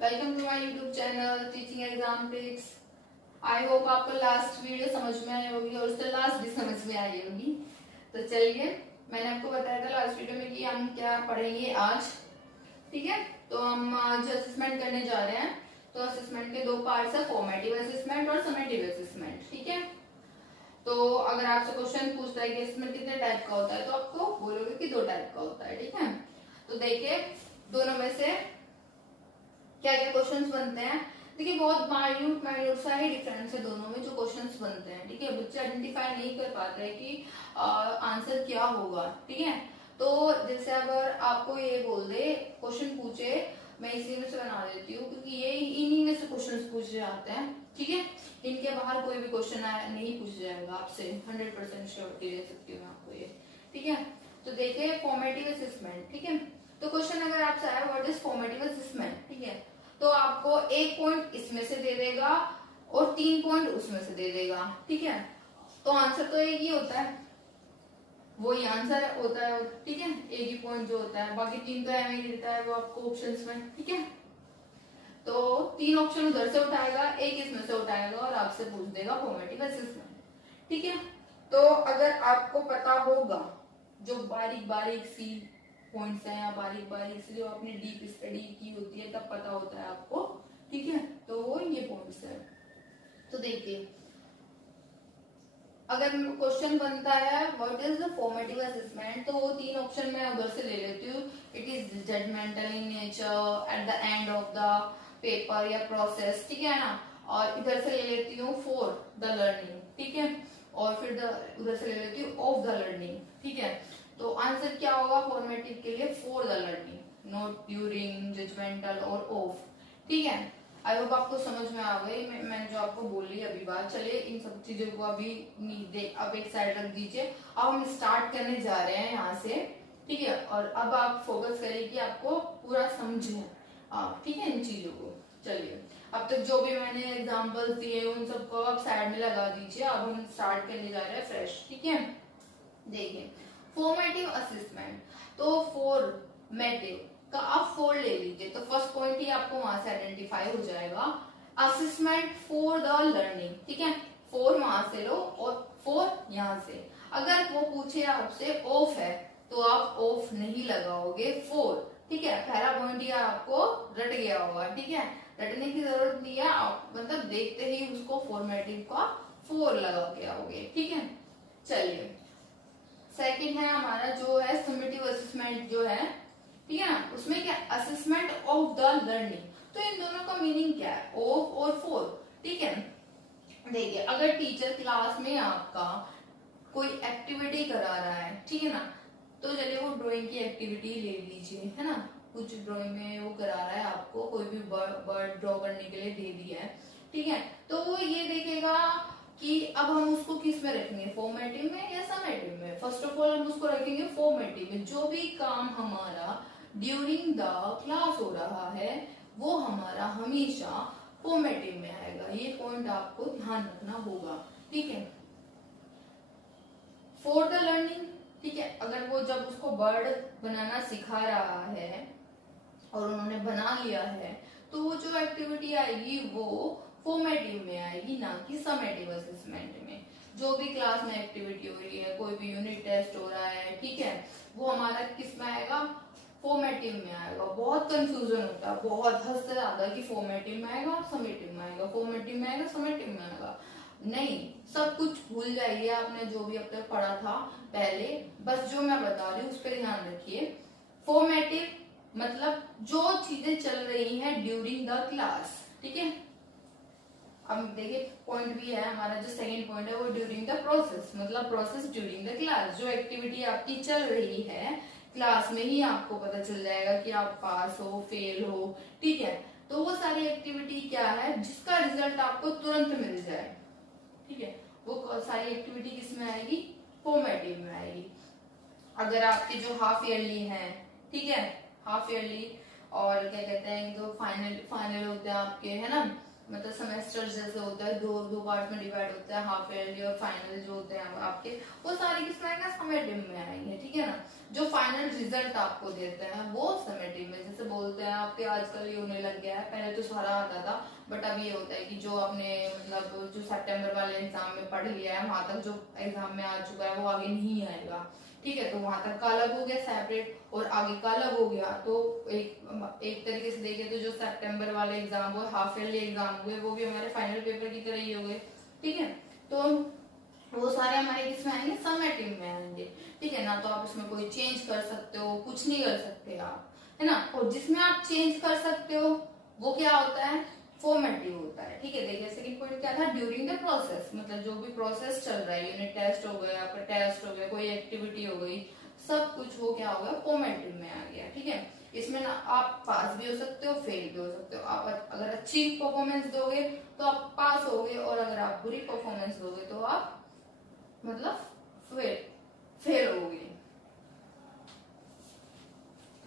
Welcome to my YouTube channel teaching exam tricks. I hope आपको last video समझ में आई होगी और उससे लास्ट भी समझ में आई होगी। तो चलिए, मैंने आपको बताया था लास्ट वीडियो में कि हम क्या पढ़ेंगे आज। ठीक है, तो हम आज असेसमेंट करने जा रहे हैं। तो असेसमेंट के दो पार्ट्स है, फॉर्मेटिव असेसमेंट और समेटिव असेसमेंट। ठीक है, तो अगर आपसे क्वेश्चन पूछता है कि इसमें कितने टाइप का होता है तो आपको बोलोगे कि दो टाइप का होता है। ठीक है, तो देखिए दोनों में से क्या क्या क्वेश्चंस बनते हैं। देखिए बहुत माइन्यूट सा ही डिफरेंस है दोनों में जो क्वेश्चंस बनते हैं। ठीक है, बच्चे आइडेंटिफाई नहीं कर पाते हैं कि आंसर क्या होगा। ठीक है, तो जैसे अगर आपको ये बोल दे, क्वेश्चन पूछे, मैं इसी में से बना देती हूँ क्योंकि ये इन्हीं में से क्वेश्चन पूछे जाते हैं। ठीक है, इनके बाहर कोई भी क्वेश्चन नहीं पूछा जाएगा आपसे, 100% श्योरिटी दे सकती हूँ मैं आपको ये। ठीक है, तो देखिए फॉर्मेटिव असेसमेंट। ठीक है, तो क्वेश्चन अगर आपसे आया व्हाट इज फॉर्मेटिव असेसमेंट, ठीक है, तो आपको 1 पॉइंट इसमें से दे देगा और 3 पॉइंट उसमें से दे देगा। ठीक है, तो आंसर तो एक ही होता है, वही आंसर होता है। ठीक है, एक ही पॉइंट जो होता है, बाकी 3 तो एम ही देता है वो आपको ऑप्शंस में। ठीक है, तो 3 ऑप्शन उधर से उठाएगा, एक इसमें से उठाएगा और आपसे पूछ देगा फॉर्मेटिव असेसमेंट। ठीक है, तो अगर आपको पता होगा जो बारीक बारीक सी पॉइंट्स हैं या बारीक बारीक से जो आपने डीप स्टडी की होती है तब पता होता है आपको। ठीक है, तो वो ये पॉइंट्स है। तो देखिए अगर क्वेश्चन बनता है what is the formative assessment, तो वो 3 ऑप्शन मैं उधर से ले लेती हूँ। It is judgmental in nature, at the end of the paper या प्रोसेस। ठीक है ना, और इधर से ले लेती हूँ फॉर द लर्निंग। ठीक है, और फिर उधर से ले लेती हूँ ऑफ द लर्निंग। ठीक है, तो आंसर क्या होगा फॉर्मेटिव के लिए, for the learning, not during, judgmental और ऑफ। ठीक है, आई होप आपको समझ में आ गई मैंने जो आपको बोली अभी बात। चलिए इन सब चीजों को अभी अब एक साइड रख दीजिए। अब हम स्टार्ट करने जा रहे हैं यहाँ से। ठीक है, और अब आप फोकस करिए कि आपको पूरा समझे आप। ठीक है, इन चीजों को। चलिए अब तक जो भी मैंने एग्जाम्पल्स दिए उन सबको आप साइड में लगा दीजिए। अब हम स्टार्ट करने जा रहे हैं फ्रेश। ठीक है, देखिए फॉर्मेटिव असेसमेंट, तो फॉर्मेटिव का आप फोर ले लीजिए तो फर्स्ट पॉइंट ही आपको वहां से आइडेंटिफाई हो जाएगा, असेसमेंट फॉर द लर्निंग। ठीक है, फोर वहां से लो और फोर यहाँ से। अगर वो पूछे आपसे ऑफ है तो आप ऑफ नहीं लगाओगे, फोर। ठीक है, पहला पॉइंट ही आपको रट गया होगा। ठीक है, रटने की जरूरत नहीं है, आप मतलब देखते ही उसको फॉर्मेटिव का फोर लगा के आओगे। ठीक है, चलिए सेकंड है हमारा जो है समेटिव असेसमेंट जो है। ठीक है ना, उसमें क्या असेसमेंट ऑफ द लर्निंग। तो इन दोनों का मीनिंग क्या है, ऑफ और फॉर। ठीक है, देखिए अगर टीचर क्लास में आपका कोई एक्टिविटी करा रहा है, ठीक है ना, तो चलिए वो ड्राइंग की एक्टिविटी ले लीजिए, है ना, कुछ ड्राइंग में वो करा रहा है आपको, कोई भी बर्ड ड्रॉ करने के लिए दे दिया है। ठीक है, तो वो ये देखेगा कि अब हम उसको किस में रखेंगे, फॉर्मेटिव में या समेटिव में। फर्स्ट ऑफ ऑल हम उसको रखेंगे फॉर्मेटिव में। जो भी काम हमारा ड्यूरिंग द क्लास हो रहा है वो हमारा हमेशा फॉर्मेटिव में आएगा। ये पॉइंट आपको ध्यान रखना होगा। ठीक है, फॉर द लर्निंग, ठीक है, अगर वो जब उसको बर्ड बनाना सिखा रहा है और उन्होंने बना लिया है तो वो जो एक्टिविटी आएगी वो फॉर्मेटिव में आएगी, ना कि समेटिव असेसमेंट में। जो भी क्लास में एक्टिविटी हो रही है, कोई भी यूनिट टेस्ट हो रहा है, ठीक है, वो हमारा किस में आएगा, फॉर्मेटिव में आएगा। बहुत कंफ्यूजन होता है, बहुत हद से ज्यादा, कि फॉर्मेटिव में आएगा समेटिव में आएगा, फॉर्मेटिव में आएगा समेटिव में आएगा। नहीं, सब कुछ भूल जाइए आपने जो भी अब तक पढ़ा था पहले, बस जो मैं बता रही हूँ उस पर ध्यान रखिए। फॉर्मेटिव मतलब जो चीजें चल रही हैं ड्यूरिंग द क्लास। ठीक है, अब देखिए पॉइंट भी है हमारा, जो सेकंड पॉइंट है वो ड्यूरिंग द प्रोसेस, मतलब प्रोसेस ड्यूरिंग द क्लास। जो एक्टिविटी आपकी चल रही है क्लास में ही आपको पता चल जाएगा कि आप पास हो फेल हो। ठीक है, तो वो सारी एक्टिविटी क्या है जिसका रिजल्ट आपको तुरंत मिल जाए। ठीक है, वो सारी एक्टिविटी किस में आएगी, फॉर्मेटिव में आएगी। अगर आपके जो हाफ ईयरली है, ठीक है, हाफ ईयरली और क्या कहते हैं जो फाइनल होते हैं आपके, है ना, मतलब सेमेस्टर जैसे होता है, दो दो पार्ट में डिवाइड होता है, हाफ ईयरली और फाइनल जो होते हैं आपके, वो सारे किस में आएंगे, समेटिव में आएंगे, ठीक है ना। जो फाइनल रिजल्ट आपको देते हैं वो समेटिव में, जैसे बोलते हैं आपके आजकल ये होने लग गया है, पहले तो सारा आता था, बट अब ये होता है कि जो आपने मतलब जो सितंबर वाले एग्जाम में पढ़ लिया है वहां तक जो एग्जाम में आ चुका है वो आगे नहीं आएगा, ठीक है। तो वहां तक का अलग हो गया सेपरेट, और आगे का अलग हो गया। तो एक तरीके से देखें तो जो सितंबर वाले एग्जाम हुए, हाफ ईयरली एग्जाम हुए, वो भी हमारे फाइनल पेपर की तरह ही हो गए, ठीक है। तो वो सारे हमारे किसमें आएंगे, समेटिव में आएंगे, ठीक है ना। तो आप इसमें कोई चेंज कर सकते हो, कुछ नहीं कर सकते आप, है ना। और जिसमें आप चेंज कर सकते हो वो क्या होता है, फॉर्मेटिव होता है, ठीक है। देखिए सेकंड पॉइंट क्या था, ड्यूरिंग द प्रोसेस, मतलब जो भी प्रोसेस चल रहा है, यूनिट टेस्ट हो गया, आपका टेस्ट हो गया, कोई एक्टिविटी हो गई, सब कुछ वो क्या हो गया, फॉर्मेटिव में आ गया, ठीक है। इसमें ना आप पास भी हो सकते हो, फेल भी हो सकते हो। आप अगर अच्छी परफॉर्मेंस दोगे तो आप पास होगे, और अगर आप बुरी परफॉर्मेंस दोगे तो आप मतलब फेल होगे।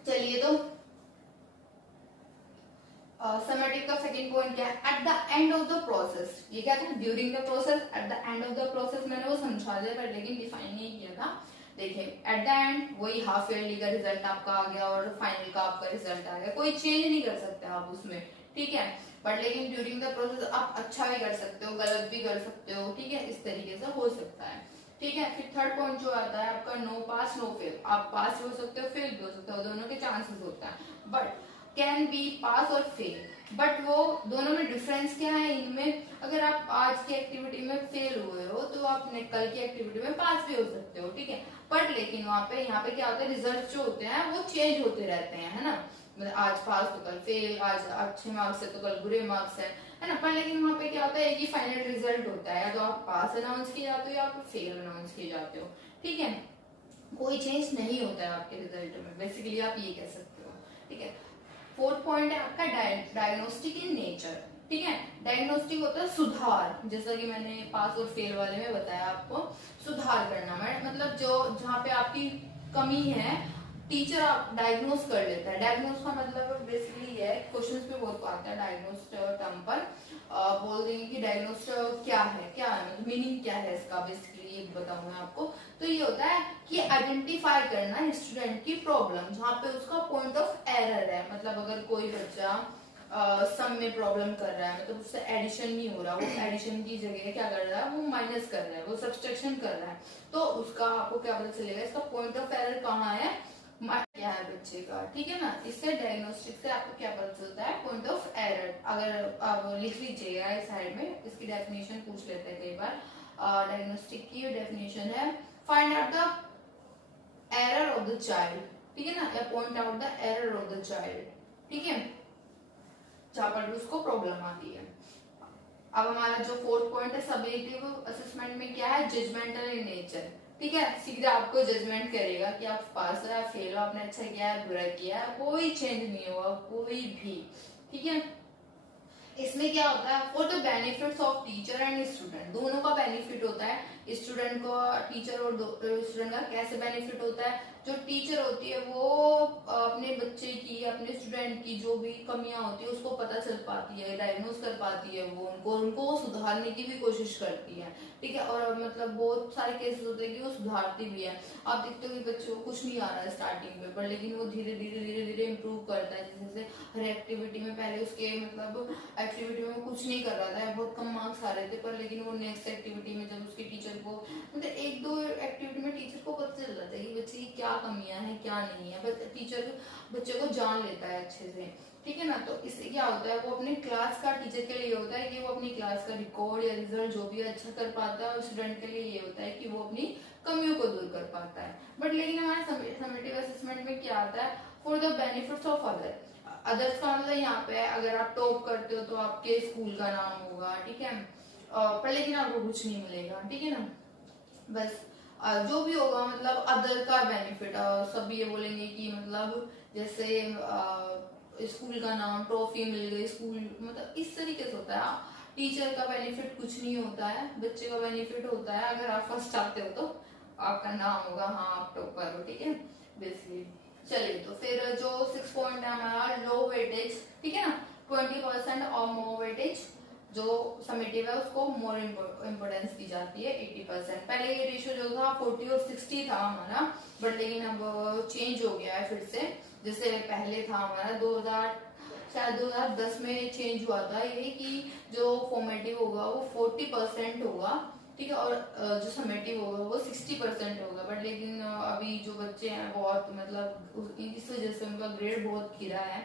चलिए तो समेटिव का सेकंड पॉइंट क्या है, eight the end of the process. ये क्या था, during the process, eight the end of the process मैंने वो समझा दिया पर लेकिन डिफाइन नहीं किया था। देखिए एट द एंड वही हाफ ईयरली का रिजल्ट आपका आ गया और फाइनल का आपका रिजल्ट आ गया, कोई चेंज नहीं कर सकते आप उसमें, ठीक है। बट लेकिन ड्यूरिंग द प्रोसेस आप अच्छा भी कर सकते हो, गलत भी कर सकते हो, ठीक है, इस तरीके से हो सकता है, ठीक है। फिर थर्ड पॉइंट जो आता है आपका, नो पास नो फेल। आप पास भी हो सकते हो, फेल भी हो सकते हो, दोनों के चांसेस होता है, बट कैन बी पास और फेल। बट वो दोनों में डिफरेंस क्या है इनमें, अगर आप आज की एक्टिविटी में फेल हुए हो तो आप कल की एक्टिविटी में पास भी हो सकते हो, ठीक है। बट लेकिन वहां पे यहाँ पे क्या होता है, रिजल्ट जो होते हैं वो चेंज होते रहते हैं, है ना। मतलब आज पास तो कल फेल, आज अच्छे मार्क्स है तो कल बुरे मार्क्स है ना। पर लेकिन वहां पे क्या होता है, एक ही फाइनल रिजल्ट होता है, या तो आप पास अनाउंस किए जाते हो या आप फेल अनाउंस किए जाते हो, ठीक है। कोई चेंज नहीं होता है आपके रिजल्ट में, बेसिकली आप ये कह सकते हो, ठीक है। फोर्थ पॉइंट है आपका डायग्नोस्टिक इन नेचर, ठीक है। डायग्नोस्टिक होता है सुधार, जैसा कि मैंने पास और फेल वाले में बताया आपको, सुधार करना मतलब जो जहाँ पे आपकी कमी है टीचर आप डायग्नोस कर लेता है। डायग्नोस का मतलब बेसिकली है, क्वेश्चंस पे बहुत आता है डायग्नोस टर्म पर, बोल देंगे कि डायग्नोस क्या है, मतलब मीनिंग क्या है इसका, बेसिकली ये बताऊंगा आपको। तो ये होता है कि आइडेंटिफाई करना स्टूडेंट की प्रॉब्लम, जहाँ पे उसका पॉइंट ऑफ एरर है। मतलब अगर कोई बच्चा सम में प्रॉब्लम कर रहा है, मतलब उससे एडिशन नहीं हो रहा, वो एडिशन की जगह क्या कर रहा है, वो माइनस कर रहा है, वो सब्सट्रैक्शन कर रहा है, तो उसका आपको क्या पता चलेगा, इसका पॉइंट ऑफ एरर कहाँ है, क्या है बच्चे का, ठीक है ना। इससे डायग्नोस्टिक से आपको क्या पता चलता है, पॉइंट ऑफ एरर। अगर आप लिख लीजिएगा इस साइड में, इसकी डेफिनेशन पूछ लेते हैं कई बार। डायग्नोस्टिक की डेफिनेशन है, find out the error of the child, ठीक है ना, या point out the error of the child, ठीक है, जहां पर भी उसको प्रॉब्लम आती है। अब हमारा जो फोर्थ पॉइंट है, समेटिव असेसमेंट में क्या है, जजमेंटल इन नेचर, ठीक है। सीधा आपको जजमेंट करेगा कि आप पास हो या फेल हो, आपने अच्छा किया है बुरा किया है, कोई चेंज नहीं होगा कोई भी, ठीक है। इसमें क्या होता है, for the benefits of teacher and student, दोनों का बेनिफिट होता है, स्टूडेंट को, टीचर और स्टूडेंट का कैसे बेनिफिट होता है। जो टीचर होती है वो अपने बच्चे की, अपने स्टूडेंट की जो भी कमियां होती है उसको पता चल पाती है, डायग्नोज कर पाती है, वो उनको सुधारने की भी कोशिश करती है, ठीक है। और मतलब बहुत सारे केसेस होते हैं कि वो सुधारती भी है। आप देखते हो कि बच्चों को कुछ नहीं आ रहा है स्टार्टिंग में, पर लेकिन वो धीरे धीरे इम्प्रूव करता है। जैसे हर एक्टिविटी में पहले उसके मतलब एक्टिविटी में कुछ नहीं कर रहा था, बहुत कम मार्क्स आ रहे थे, पर लेकिन वो नेक्स्ट एक्टिविटी में जब उसके टीचर को मतलब एक दो एक्टिविटी में टीचर को पता चल जाता है कि बच्चे की क्या कमियां हैं क्या नहीं है, बस टीचर बच्चे को जान लेता है अच्छे से, ठीक है ना। तो इससे क्या होता है, वो अपने क्लास का, टीचर के लिए होता है कि वो अपनी क्लास का रिकॉर्ड या रिजल्ट जो भी अच्छा कर पाता है, और स्टूडेंट के लिए ये होता है कि वो अपनी कमियों को दूर कर पाता है। बट लेकिन हमारे समेटिव असेसमेंट में क्या आता है, for the benefits of others का मतलब यहाँ पे अगर आप टॉप करते हो तो आपके स्कूल का नाम होगा, ठीक है, पर लेकिन आपको कुछ नहीं मिलेगा, ठीक है ना। बस जो भी होगा मतलब अदर का बेनिफिट, सब ये बोलेंगे कि मतलब जैसे स्कूल का नाम, ट्रॉफी मिल गई स्कूल, मतलब इस तरीके से होता है। टीचर का बेनिफिट कुछ नहीं होता है, बच्चे का बेनिफिट होता है अगर आप फर्स्ट आते हो तो आपका नाम होगा, हाँ आप टॉपर हो, ठीक है, बेसिकली। चलिए तो फिर जो 6 पॉइंट है हमारा, लो वेटेज, ठीक है ना, 20% और मोर वेटेज, जो समेटिव है उसको मोर इम्पोर्टेंस दी जाती है 80%। पहले ये रेशियो जो था 40 और 60 था हमारा, बट लेकिन अब चेंज हो गया है फिर से। जैसे पहले था हमारा 2000 शायद 2010 में चेंज हुआ था ये कि जो फॉर्मेटिव होगा वो 40% होगा, ठीक है, और जो समेटिव होगा वो 60% होगा। बट लेकिन अभी जो बच्चे हैं बहुत मतलब इस वजह से उनका ग्रेड बहुत गिरा है।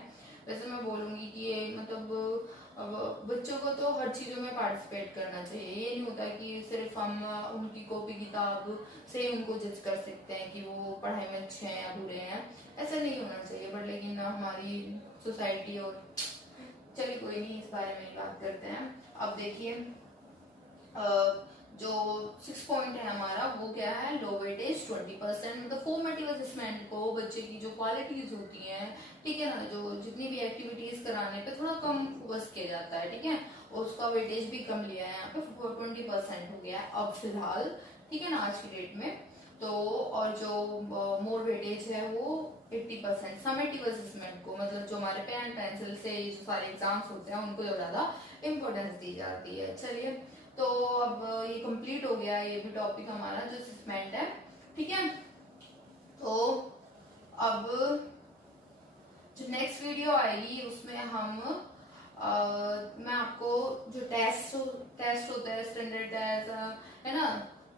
वैसे मैं बोलूंगी कि ये मतलब अब बच्चों को तो हर चीजों में पार्टिसिपेट करना चाहिए। ये नहीं होता कि सिर्फ हम उनकी कॉपी किताब से उनको जज कर सकते हैं कि वो पढ़ाई में अच्छे हैं या बुरे हैं, ऐसा नहीं होना चाहिए। बट लेकिन हमारी सोसाइटी और चलिए कोई नहीं, इस बारे में बात करते हैं। अब देखिए जो 6 पॉइंट है हमारा वो क्या है, लो वेटेज 20%। मतलब फॉर्मेटिव असेसमेंट को बच्चे की जो क्वालिटीज होती हैं, ठीक है ना, जो जितनी भी एक्टिविटीज कराने पे थोड़ा कम फोकस किया जाता है, ठीक है, और उसका वेटेज भी कम लिया है यहाँ पे 20% हो गया है अब फिलहाल, ठीक है ना, आज की डेट में। तो और जो मोर वेटेज है वो 80% समेटिव असेसमेंट को, मतलब जो हमारे पेन एंड पेंसिल से जो सारे एग्जाम्स होते हैं उनको ज्यादा इम्पोर्टेंस दी जाती है। चलिए, तो अब ये कंप्लीट हो गया ये भी टॉपिक हमारा जो असेसमेंट है, ठीक है। तो अब जो नेक्स्ट वीडियो आएगी उसमें हम मैं आपको जो टेस्ट होता है, स्टैंडर्ड टेस्ट है ना,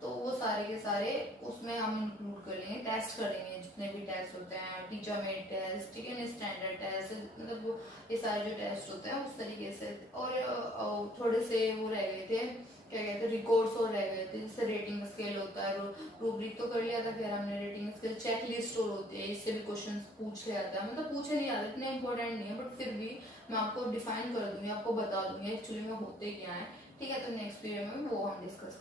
तो वो सारे के सारे उसमें हम इंक्लूड कर लेंगे, टेस्ट करेंगे जितने भी टेस्ट होते हैं, टीचर मेड टेस्ट, ठीक है, स्टैंडर्ड टेस्ट, मतलब ये सारे जो टेस्ट होते हैं उस तरीके से। और थोड़े से वो रह गए थे, क्या कहते हैं, रिकॉर्ड्स और रह गए थे, जैसे रेटिंग स्केल होता है, रूब्रिक तो कर लिया था खैर हमने, रेटिंग स्केल, चेक लिस्ट और होती है, इससे भी क्वेश्चन पूछ लिया था, मतलब पूछे नहीं आते, इतने इंपॉर्टेंट नहीं है, बट फिर भी मैं आपको डिफाइन कर दूंगी, आपको बता दूंगी एक्चुअली में होते क्या है, ठीक है। तो नेक्स्ट वीडियो में वो हम डिस्कस